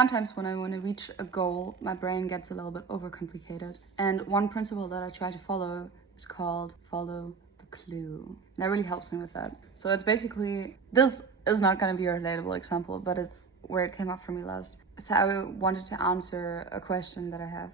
Sometimes when I want to reach a goal, my brain gets a little bit overcomplicated. And one principle that I try to follow is called follow the clue. And that really helps me with that. So it's basically, this is not going to be a relatable example, but it's where it came up for me last. So I wanted to answer a question that I have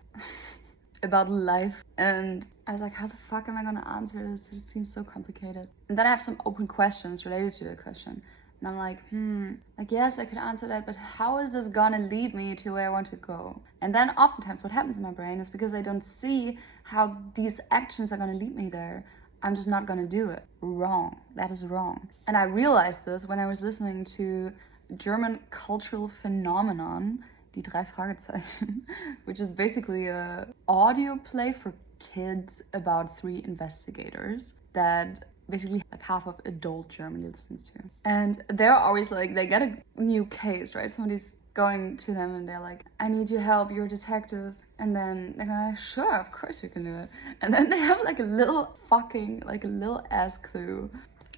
about life. And I was like, how the fuck am I going to answer this? It seems so complicated. And then I have some open questions related to the question. And I'm like, yes, I could answer that, but how is this gonna lead me to where I want to go? And then oftentimes what happens in my brain is because I don't see how these actions are gonna lead me there, I'm just not gonna do it. Wrong. That is wrong. And I realized this when I was listening to German cultural phenomenon, Die drei Fragezeichen, which is basically a audio play for kids about 3 investigators that basically like half of adult Germany listens to. And they're always like, they get a new case, right? Somebody's going to them and they're like, I need your help, you're detectives. And then they're like, sure, of course we can do it. And then they have like a little ass clue,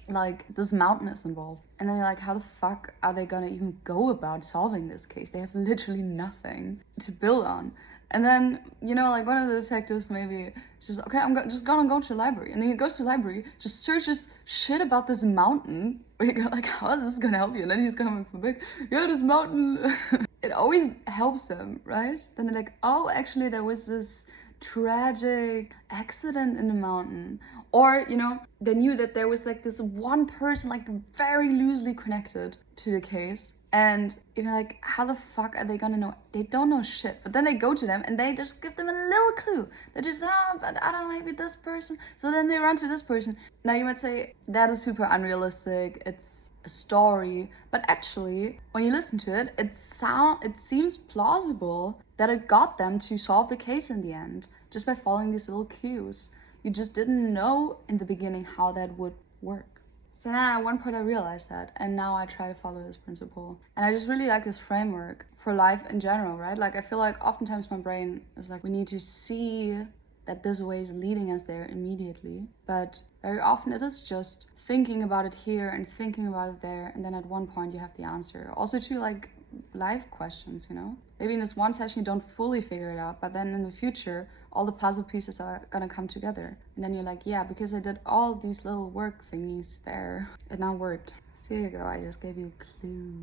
like this mountain is involved. And then you're like, how the fuck are they gonna even go about solving this case? They have literally nothing to build on. And then, you know, like one of the detectives maybe says, okay, just gonna go to the library. And then he goes to the library, just searches shit about this mountain. Where you go like, how is this gonna help you? And then he's coming from big, yeah, this mountain. It always helps them, right? Then they're like, oh, actually there was this tragic accident in the mountain. Or, you know, they knew that there was like this one person like very loosely connected to the case. And you're like, how the fuck are they gonna know? They don't know shit. But then they go to them and they just give them a little clue. They just, but I don't know, maybe this person. So then they run to this person. Now you might say, that is super unrealistic. It's a story. But actually, when you listen to it, it seems plausible that it got them to solve the case in the end. Just by following these little cues. You just didn't know in the beginning how that would work. So now at one point I realized that, and now I try to follow this principle. And I just really like this framework for life in general, right? Like I feel like oftentimes my brain is like, we need to see that this way is leading us there immediately. But very often it is just thinking about it here and thinking about it there, and then at one point you have the answer. Also to like life questions, you know? Maybe in this one session you don't fully figure it out, but then in the future all the puzzle pieces are gonna come together. And then you're like, yeah, because I did all these little work thingies there, it now worked. So there you go, I just gave you a clue.